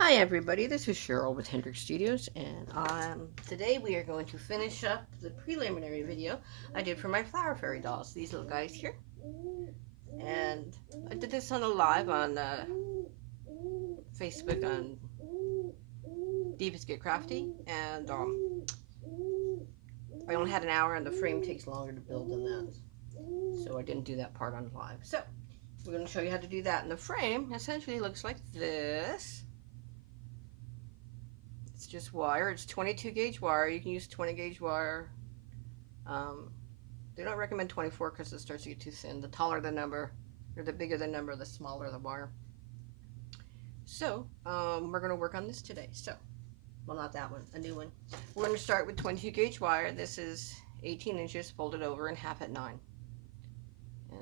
Hi everybody, this is Cheryl with Hendrix Studios, and today we are going to finish up the preliminary video I did for my flower fairy dolls, these little guys here. And I did this on a live on Facebook on Deepest Get Crafty, and I only had an hour and the frame takes longer to build than that, so I didn't do that part on live. So we're going to show you how to do that, and the frame essentially looks like this. It's just wire. It's 22 gauge wire. You can use 20 gauge wire. They don't recommend 24 because it starts to get too thin. The taller the number, or the bigger the number, the smaller the wire. So we're going to work on this today. So, well, not that one, a new one. We're going to start with 22 gauge wire. This is 18 inches folded over in half at 9.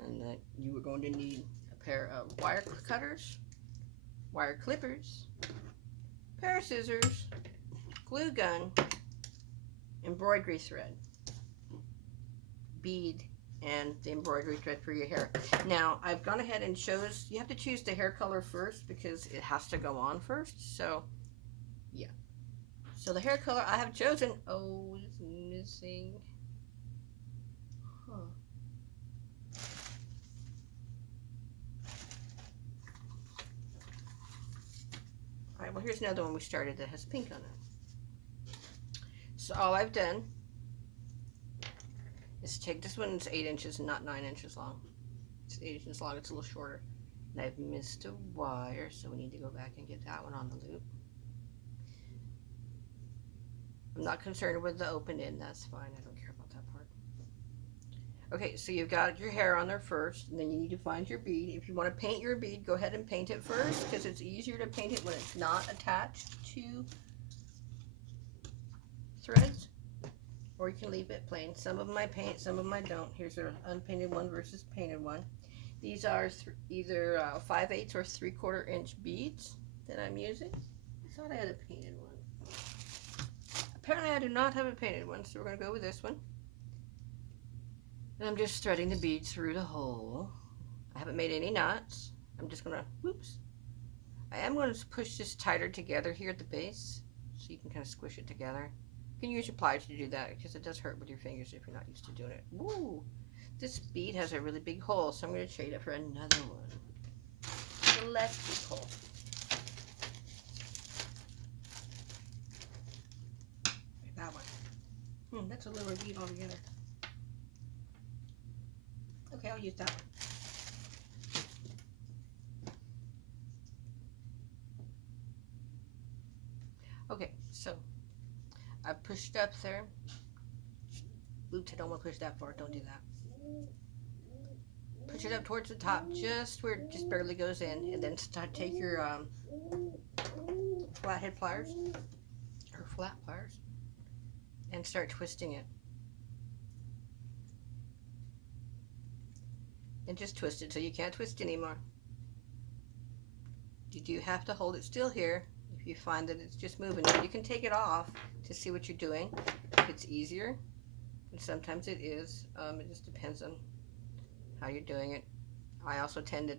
And you are going to need a pair of wire cutters, wire clippers, pair of scissors, glue gun, embroidery thread, bead, and the embroidery thread for your hair. Now, I've gone ahead and chose, you have to choose the hair color first because it has to go on first. So, yeah. So the hair color I have chosen, oh, it's missing. Huh. Alright, well, here's another one we started that has pink on it. So all I've done is take, this one's 8 inches and not 9 inches long. It's 8 inches long, it's a little shorter. And I've missed a wire, so we need to go back and get that one on the loop. I'm not concerned with the open end, that's fine, I don't care about that part. Okay, so you've got your hair on there first, and then you need to find your bead. If you want to paint your bead, go ahead and paint it first, because it's easier to paint it when it's not attached to threads. Or you can leave it plain. Some of them I paint, some of them I don't. Here's an unpainted one versus painted one. These are either 5/8 or 3/4 inch beads that I'm using. I thought I had a painted one. Apparently I do not have a painted one, so we're going to go with this one. And I'm just threading the beads through the hole. I haven't made any knots. I'm just going to, whoops. I am going to push this tighter together here at the base, so you can kind of squish it together. You can use your pliers to do that because it does hurt with your fingers if you're not used to doing it. Woo! This bead has a really big hole, so I'm going to trade it for another one. A less big hole. That one. That's a lower bead altogether. Okay, I'll use that one. Okay, so I pushed up there. Oops, I don't want to push that far. Don't do that. Push it up towards the top, just where it just barely goes in, and then take your flathead pliers, or flat pliers, and start twisting it. And just twist it till you can't twist anymore. You do have to hold it still here if you find that it's just moving. Now you can take it off to see what you're doing if it's easier, and sometimes it is. It just depends on how you're doing it. I also tend to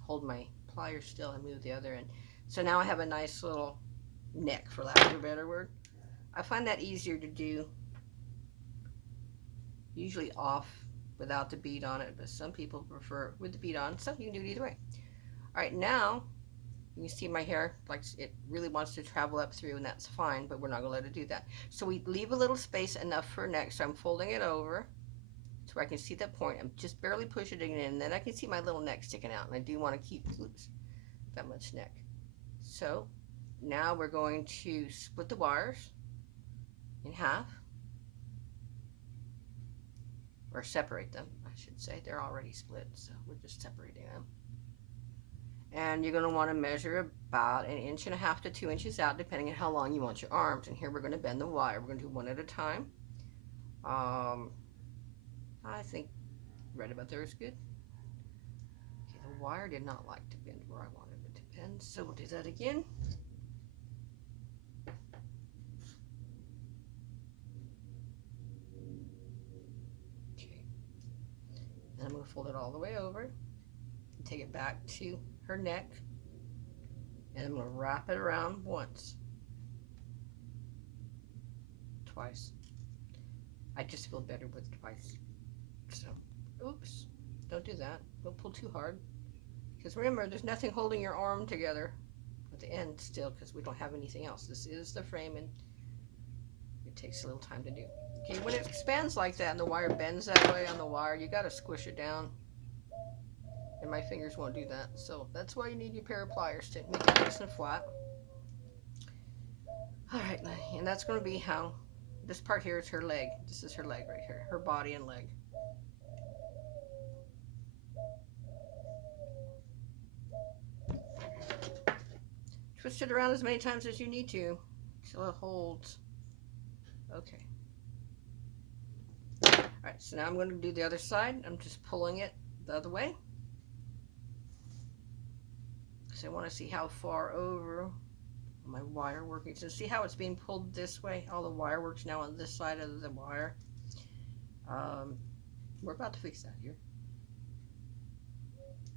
hold my pliers still and move the other end. So now I have a nice little neck, for lack of a better word. I find that easier to do, usually off without the bead on it, but some people prefer with the bead on, so you can do it either way. Alright, now you see my hair, like it really wants to travel up through, and that's fine, but we're not going to let it do that. So we leave a little space enough for neck, so I'm folding it over to where I can see that point. I'm just barely pushing it in, and then I can see my little neck sticking out, and I do want to keep, oops, that much neck. So now we're going to split the wires in half, or separate them, I should say. They're already split, so we're just separating them. And you're going to want to measure about 1.5 inches to 2 inches out, depending on how long you want your arms. And here we're going to bend the wire. We're going to do one at a time. I think right about there is good. Okay, the wire did not like to bend where I wanted it to bend, so we'll do that again. Okay, and I'm going to fold it all the way over and take it back to her neck. And I'm going to wrap it around once. Twice. I just feel better with twice. So, oops. Don't do that. Don't pull too hard. Because remember, there's nothing holding your arm together at the end still, because we don't have anything else. This is the frame, and it takes a little time to do. Okay, when it expands like that and the wire bends that way on the wire, you got to squish it down. And my fingers won't do that. So that's why you need your pair of pliers to make it nice and flat. Alright, and that's going to be how, this part here is her leg. This is her leg right here. Her body and leg. Twist it around as many times as you need to until it holds. Okay. Alright, so now I'm going to do the other side. I'm just pulling it the other way. Because I want to see how far over my wire working. So see how it's being pulled this way? All the wire works now on this side of the wire. We're about to fix that here.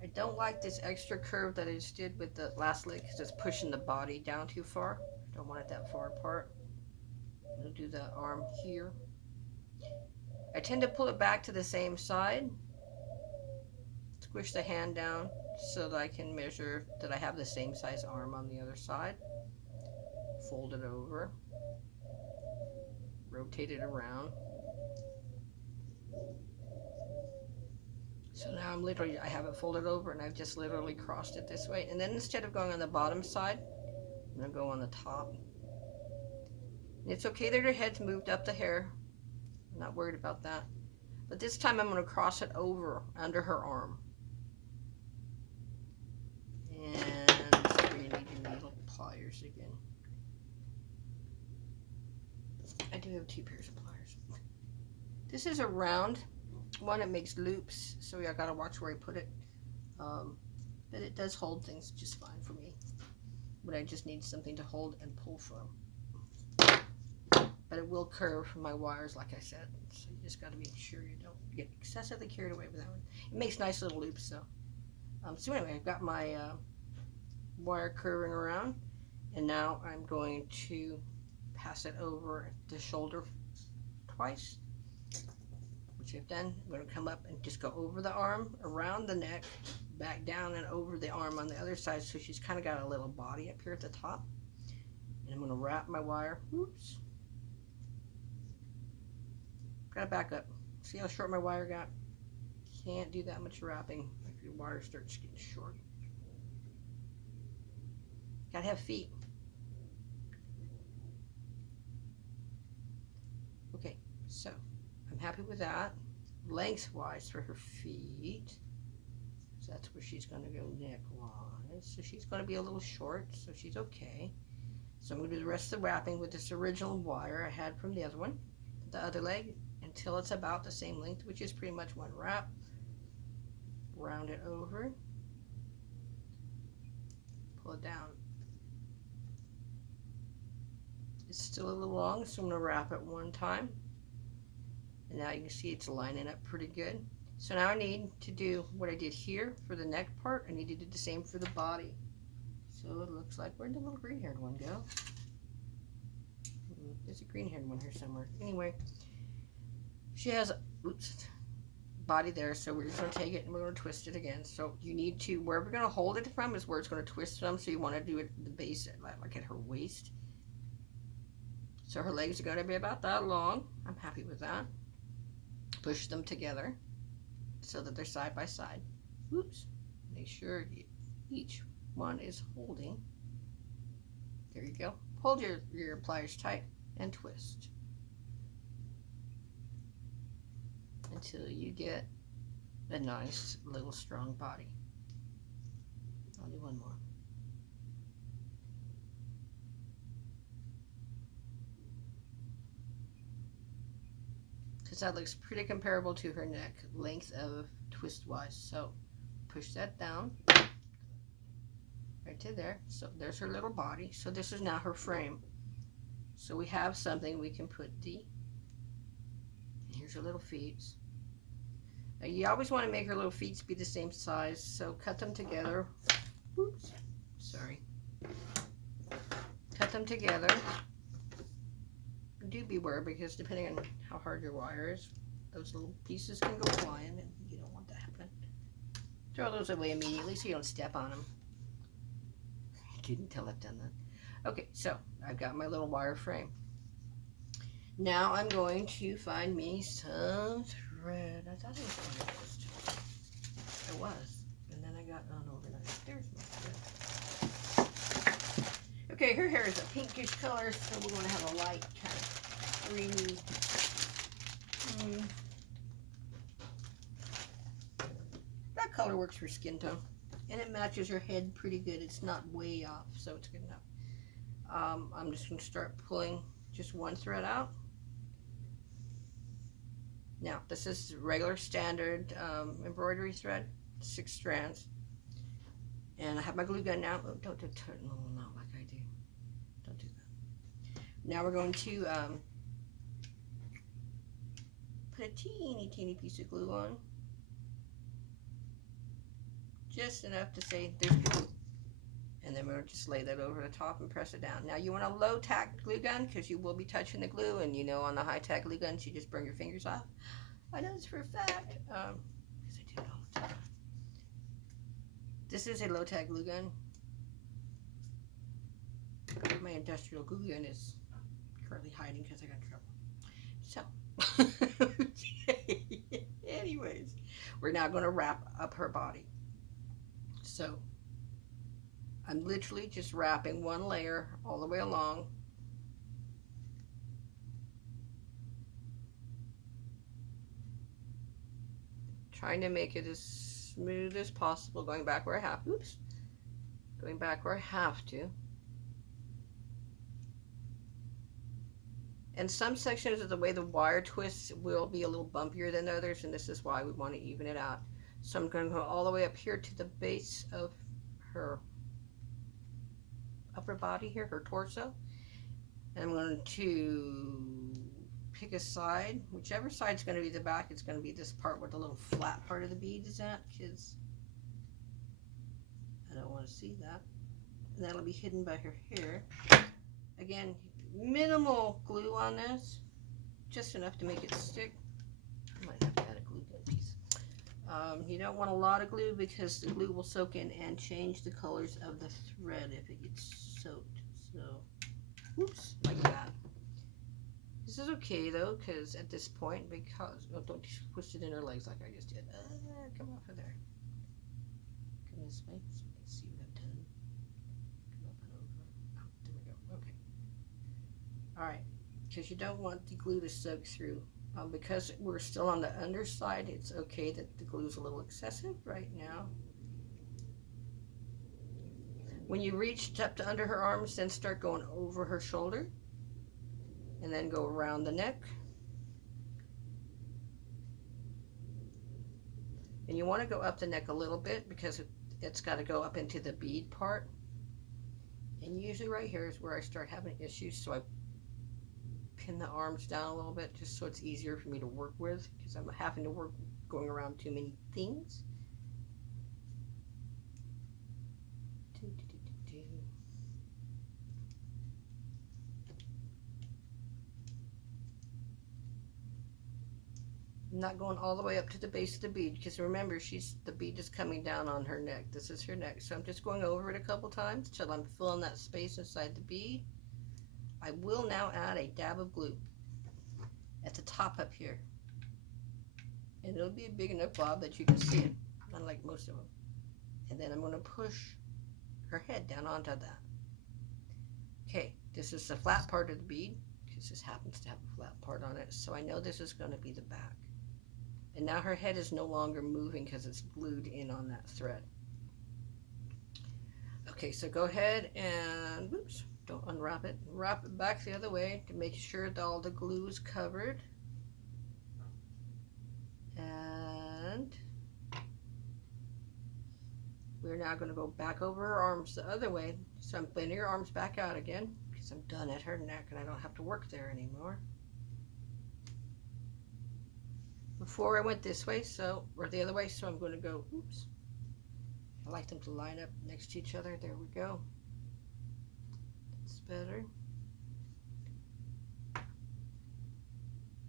I don't like this extra curve that I just did with the last leg because it's pushing the body down too far. I don't want it that far apart. I'm going to do the arm here. I tend to pull it back to the same side. Squish the hand down so that I can measure that I have the same size arm on the other side. Fold it over. Rotate it around. So now I have it folded over and I've just literally crossed it this way. And then instead of going on the bottom side, I'm going to go on the top. And it's okay that her head's moved up the hair. I'm not worried about that. But this time I'm going to cross it over under her arm. And so you need your needle pliers again. I do have 2 pairs of pliers. This is a round one. It makes loops, so I gotta watch where I put it. But it does hold things just fine for me. But I just need something to hold and pull from. But it will curve my wires, like I said. So you just gotta make sure you don't get excessively carried away with that one. It makes nice little loops, though. So anyway, I've got my wire curving around, and now I'm going to pass it over the shoulder twice. I've done. I'm going to come up and just go over the arm, around the neck, back down and over the arm on the other side, so she's kind of got a little body up here at the top. And I'm going to wrap my wire. Oops. Got to back up. See how short my wire got? Can't do that much wrapping if your wire starts getting short. Got to have feet. Okay, so I'm happy with that. Lengthwise for her feet. So that's where she's going to go neck-wise. So she's going to be a little short, so she's okay. So I'm going to do the rest of the wrapping with this original wire I had from the other one. The other leg until it's about the same length, which is pretty much one wrap. Round it over. Pull it down. It's still a little long, so I'm going to wrap it one time. And now you can see it's lining up pretty good. So now I need to do what I did here for the neck part. I need to do the same for the body. So it looks like, where'd the little green-haired one go? There's a green-haired one here somewhere. Anyway, she has body there, so we're just going to take it and we're going to twist it again. So you need to, where we're going to hold it from is where it's going to twist from. So you want to do it at the base, like at her waist. So her legs are going to be about that long. I'm happy with that. Push them together so that they're side by side. Oops. Make sure each one is holding. There you go. Hold your pliers tight and twist until you get a nice little strong body. I'll do one more. That looks pretty comparable to her neck length of twist wise. So push that down right to there. So there's her little body. So this is now her frame. So we have something we can put here's her little feet. Now you always want to make her little feet be the same size. So cut them together. Oops, sorry. cut them together. Do beware, because depending on how hard your wire is, those little pieces can go flying, and you don't want that happening. Throw those away immediately so you don't step on them. You can tell I've done that. Okay, so I've got my little wire frame. Now I'm going to find me some thread. I thought I was organized. I was, and then I got unorganized. There's my thread. Okay, her hair is a pinkish color, so we're going to have a light kind of creamy. That color works for skin tone, and it matches her head pretty good. It's not way off, so it's good enough. I'm just going to start pulling just one thread out. Now, this is regular standard embroidery thread, 6 strands. And I have my glue gun now. Oh, don't turn, no, not like I do. Don't do that. Now we're going to put a teeny piece of glue on. Just enough to say there's glue. And then we're going to just lay that over the top and press it down. Now you want a low tack glue gun, because you will be touching the glue, and you know on the high tack glue guns you just burn your fingers off. I know this for a fact, because I do it all the time. This is a low tack glue gun. My industrial glue gun is currently hiding because I got in trouble. So, okay. Anyways, we're now going to wrap up her body. So, I'm literally just wrapping one layer all the way along. Trying to make it as smooth as possible, going back where I have, going back where I have to. And some sections of the way the wire twists will be a little bumpier than others, and this is why we want to even it out. So I'm going to go all the way up here to the base of her upper body here, her torso. And I'm going to pick a side. Whichever side's going to be the back, it's going to be this part where the little flat part of the bead is at, because I don't want to see that. And that'll be hidden by her hair. Again, minimal glue on this, just enough to make it stick. I might have to add a glue gun piece. You don't want a lot of glue, because the glue will soak in and change the colors of the thread if it gets soaked. So, whoops, like that. This is okay though, because at this point, because don't twist it in her legs like I just did. Come off of there. Come this way. So you can see what I've done. Come up and over. Oh, there we go. Okay. All right, because you don't want the glue to soak through. Because we're still on the underside, it's okay that the glue is a little excessive right now. When you reach up to under her arms, then start going over her shoulder, and then go around the neck. And you want to go up the neck a little bit, because it's got to go up into the bead part. And usually right here is where I start having issues, so I pin the arms down a little bit just so it's easier for me to work with, because I'm having to work going around too many things. I'm not going all the way up to the base of the bead, because remember, the bead is coming down on her neck. This is her neck, so I'm just going over it a couple times till I'm filling that space inside the bead. I will now add a dab of glue at the top up here, and it'll be a big enough blob that you can see it, unlike most of them. And then I'm going to push her head down onto that. Okay, this is the flat part of the bead, because this happens to have a flat part on it, so I know this is going to be the back. And now her head is no longer moving because it's glued in on that thread. Okay, so go ahead and, whoops, don't unwrap it. Wrap it back the other way to make sure that all the glue is covered. And we're now going to go back over her arms the other way. So I'm bending her arms back out again, because I'm done at her neck and I don't have to work there anymore. Before I went this way, or the other way, so I'm going to go, oops. I like them to line up next to each other. There we go. better.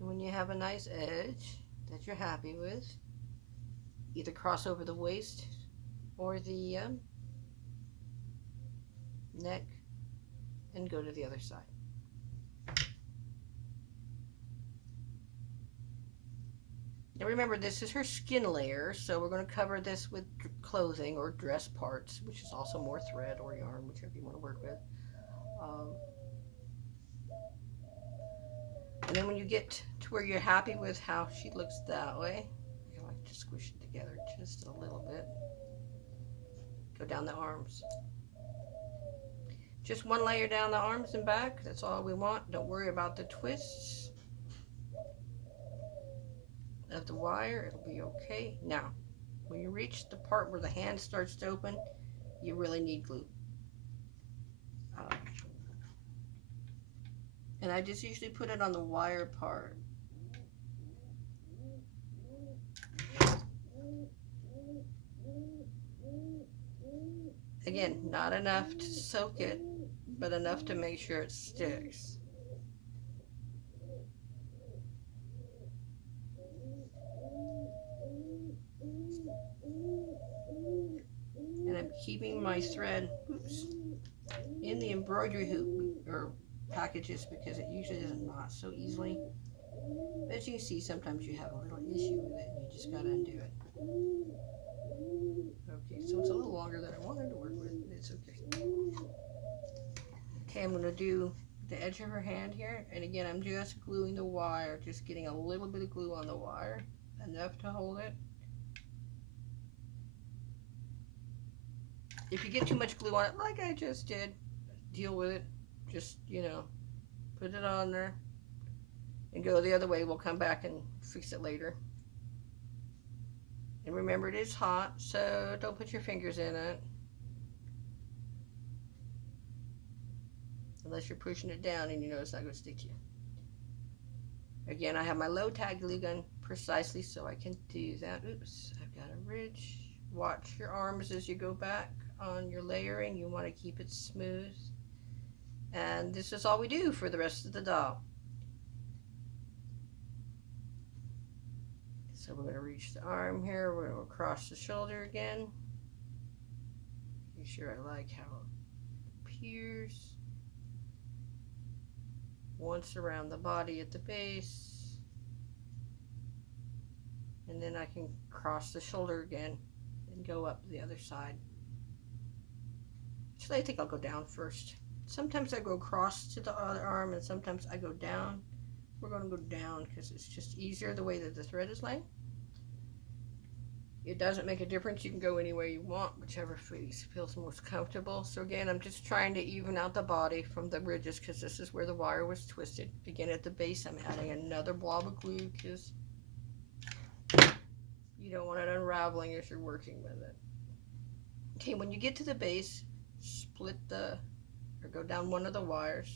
And when you have a nice edge that you're happy with, either cross over the waist or the neck and go to the other side. Now remember, this is her skin layer, so we're going to cover this with clothing or dress parts, which is also more thread or yarn, whichever you want to work with. And then when you get to where you're happy with how she looks that way, I like to squish it together just a little bit. Go down the arms. Just one layer down the arms and back. That's all we want. Don't worry about the twists of the wire. It'll be okay. Now, when you reach the part where the hand starts to open, you really need glue. And I just usually put it on the wire part. Again, not enough to soak it, but enough to make sure it sticks. And I'm keeping my thread in the embroidery hoop or packages because it usually doesn't knot so easily. But as you can see, sometimes you have a little issue with it and you just gotta undo it. Okay, so it's a little longer than I wanted to work with, but it's okay. Okay, I'm gonna do the edge of her hand here, and again, I'm just gluing the wire, just getting a little bit of glue on the wire, enough to hold it. If you get too much glue on it, like I just did, deal with it. Just, you know, put it on there and go the other way. We'll come back and fix it later. And remember, it is hot, so don't put your fingers in it. Unless you're pushing it down and you know it's not going to stick to you. Again, I have my low tag glue gun precisely so I can do that. Oops, I've got a ridge. Watch your arms as you go back on your layering. You want to keep it smooth. And this is all we do for the rest of the doll. So we're going to reach the arm here. We're going to cross the shoulder again. Make sure I like how it appears. Once around the body at the base. And then I can cross the shoulder again and go up the other side. Actually, I think I'll go down first. Sometimes I go across to the other arm and sometimes I go down. We're going to go down because it's just easier the way that the thread is laying. It doesn't make a difference. You can go any way you want, whichever feels most comfortable. So again, I'm just trying to even out the body from the ridges because this is where the wire was twisted. Again, at the base, I'm adding another blob of glue because you don't want it unraveling as you're working with it. Okay, when you get to the base, split or go down one of the wires.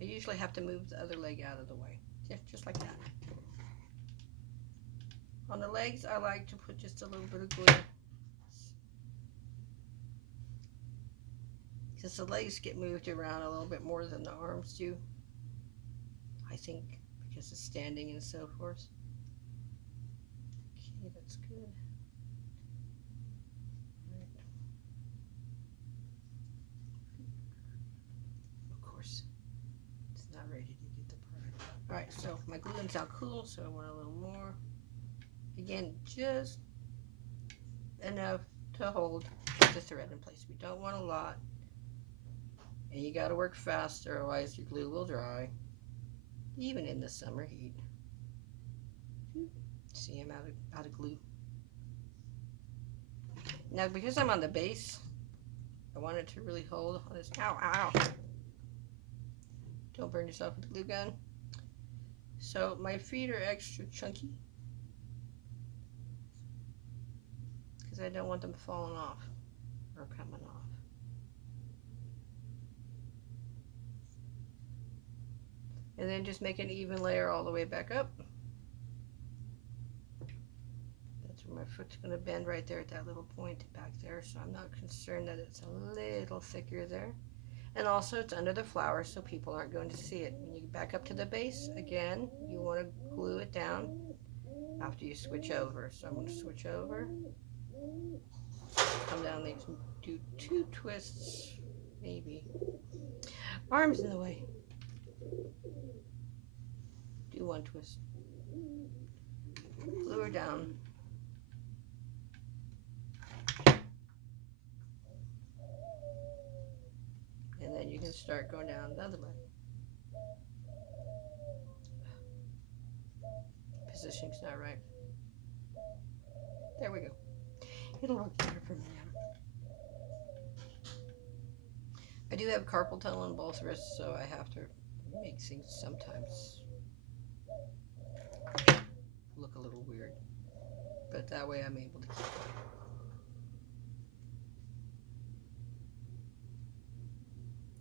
I usually have to move the other leg out of the way. Yeah, just like that. On the legs, I like to put just a little bit of glue. Because the legs get moved around a little bit more than the arms do. I think because of standing and so forth. Okay, that's good. Of course, it's not ready to get the part. Alright, so my glue gun's now cool, so I want a little more. Again, just enough to hold the thread in place. We don't want a lot. And you got to work fast, otherwise your glue will dry, even in the summer heat. See, I'm out of glue. Now, because I'm on the base, I want it to really hold on this. Ow, ow, ow. Don't burn yourself with the glue gun. So my feet are extra chunky because I don't want them falling off or coming off. And then just make an even layer all the way back up. That's where my foot's going to bend right there at that little point back there. So I'm not concerned that it's a little thicker there. And also it's under the flower so people aren't going to see it. When you back up to the base, again, you want to glue it down after you switch over. So I'm going to switch over, come down these, do 2 twists, maybe. Arm's in the way. Do 1 twist. Glue her down. And then you can start going down the other way. Positioning's not right. There we go. It'll work better for me now. I do have carpal tunnel in both wrists, so I have to make things sometimes look a little weird. But that way I'm able to keep it.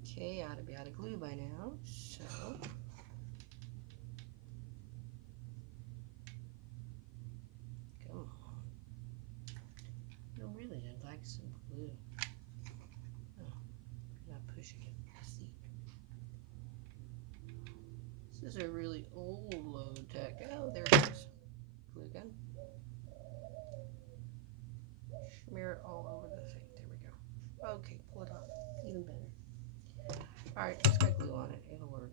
Okay, I ought to be out of glue by now, so come on. I really would like some glue. Oh, not pushing it. See. This is a really old low tech. Oh, there it is. Glue gun. Smear it all over the thing. There we go. Okay, pull it off. Even better. Alright, it's got glue on it. It'll work.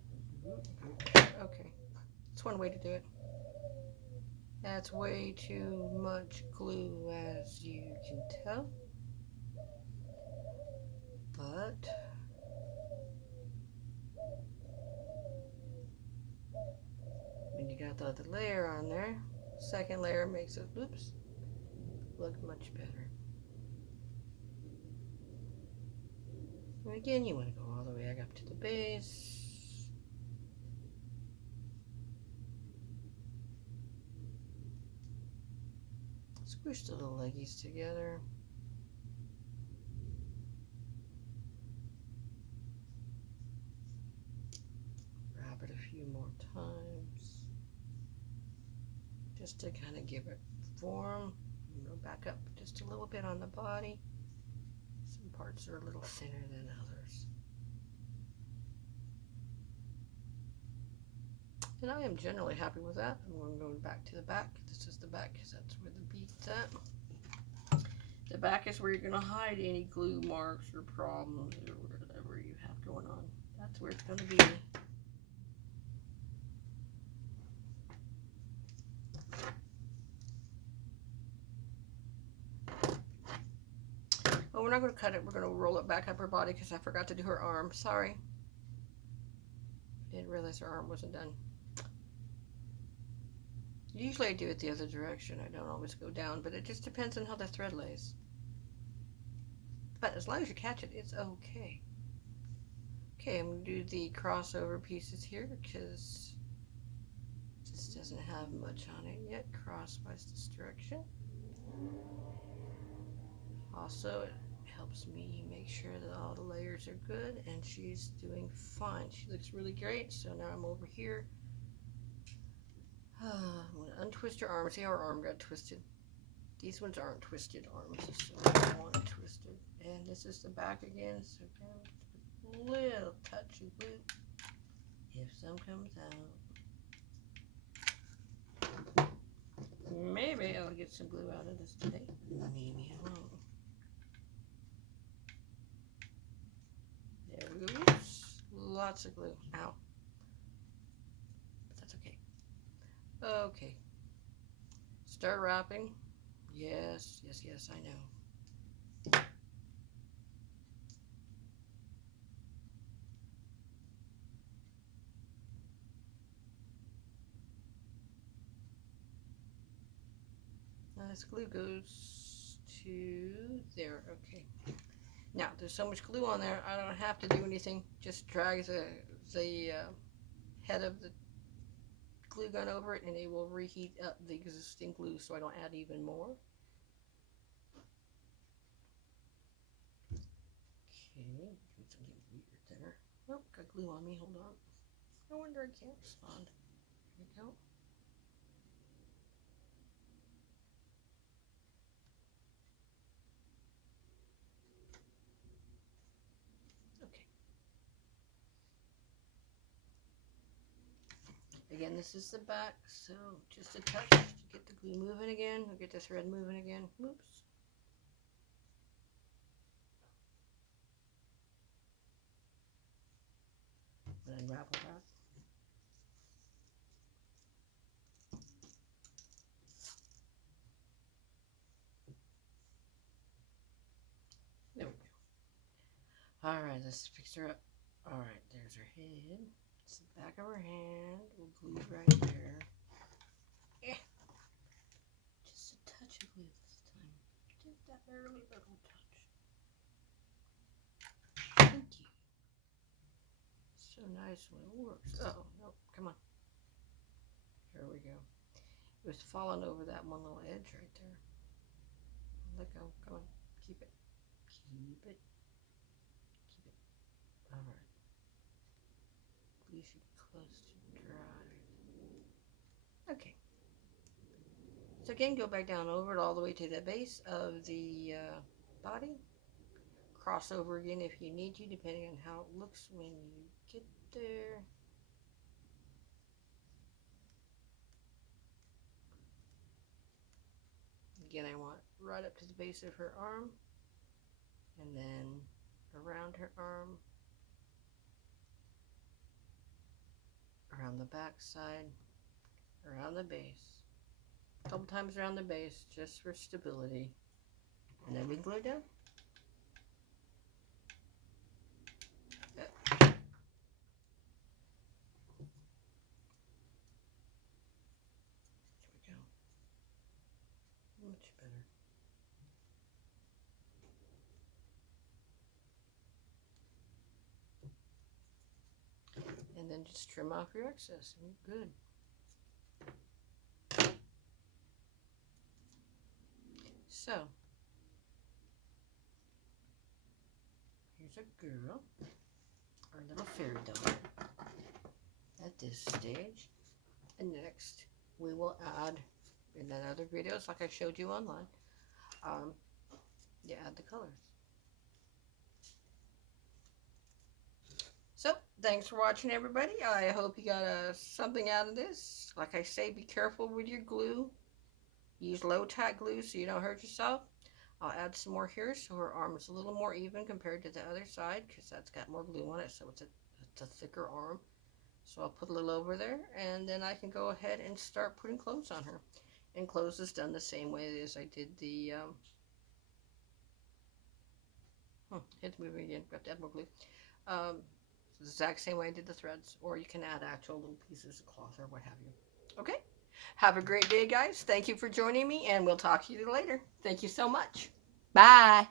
Okay. That's one way to do it. That's way too much glue, as you can tell. But when you got the other layer on there, second layer makes it, oops, look much better. And again, you want to go all the way up to the base. Squish the little leggies together. Wrap it a few more times. Just to kind of give it form. And go back up just a little bit on the body. Some parts are a little thinner than others. And I am generally happy with that. I'm going to go back to the back. This is the back because that's where the bead's at. The back is where you're going to hide any glue marks or problems or whatever you have going on. That's where it's going to be. Oh, we're not going to cut it. We're going to roll it back up her body because I forgot to do her arm. Sorry. I didn't realize her arm wasn't done. Usually I do it the other direction. I don't always go down, but it just depends on how the thread lays. But as long as you catch it, it's okay. Okay, I'm going to do the crossover pieces here because it just doesn't have much on it yet. Crosswise this direction. Also, it helps me make sure that all the layers are good, and she's doing fine. She looks really great. So now I'm over here. I'm going to untwist her arm. See how her arm got twisted? These ones aren't twisted arms, so I don't want it twisted. And this is the back again, so again, a little touch of glue if some comes out. Maybe I'll get some glue out of this today. Maybe I won't. There we go. Oops. Lots of glue. Ow. But that's okay. Okay. Start wrapping. Yes, yes, yes, I know. Now this glue goes to there. Okay. Now there's so much glue on there, I don't have to do anything. Just drag the head of the glue gun over it, and it will reheat up the existing glue, so I don't add even more. Okay, do something weird there. Oh, got glue on me. Hold on. No wonder I can't respond. Here we go. Okay. Again, this is the back, so just a touch to get the glue moving again. We'll get the thread moving again. Whoops. And unravel that. There we go. Alright, let's fix her up. Alright, there's her head. It's the back of her hand. We'll glue right there. Yeah. Just a touch of glue this time. Just that very little touch. Thank you. So nice when it works. Oh, no, come on. Here we go. It was falling over that one little edge right there. Let go. Come on. Keep it. Keep it. Keep it. Alright. Glue should be close to dry. Okay. So again, go back down over it all the way to the base of the body. Cross over again if you need to, depending on how it looks when you get there. Again, I want right up to the base of her arm, and then around her arm, around the back side, around the base, a couple times around the base just for stability, and then we glue it down. There we go. Much better. And then just trim off your excess and you're good. So, here's a girl, our little fairy doll at this stage. And next, we will add, in other videos like I showed you online, you add the colors. So, thanks for watching, everybody. I hope you got something out of this. Like I say, be careful with your glue. Use low-tack glue so you don't hurt yourself. I'll add some more here so her arm is a little more even compared to the other side, because that's got more glue on it, so it's a thicker arm. So I'll put a little over there, and then I can go ahead and start putting clothes on her. And clothes is done the same way as I did the it's moving again, got to add more glue. The exact same way I did the threads, or you can add actual little pieces of cloth or what have you. Okay, have a great day, guys. Thank you for joining me, and we'll talk to you later. Thank you so much. Bye.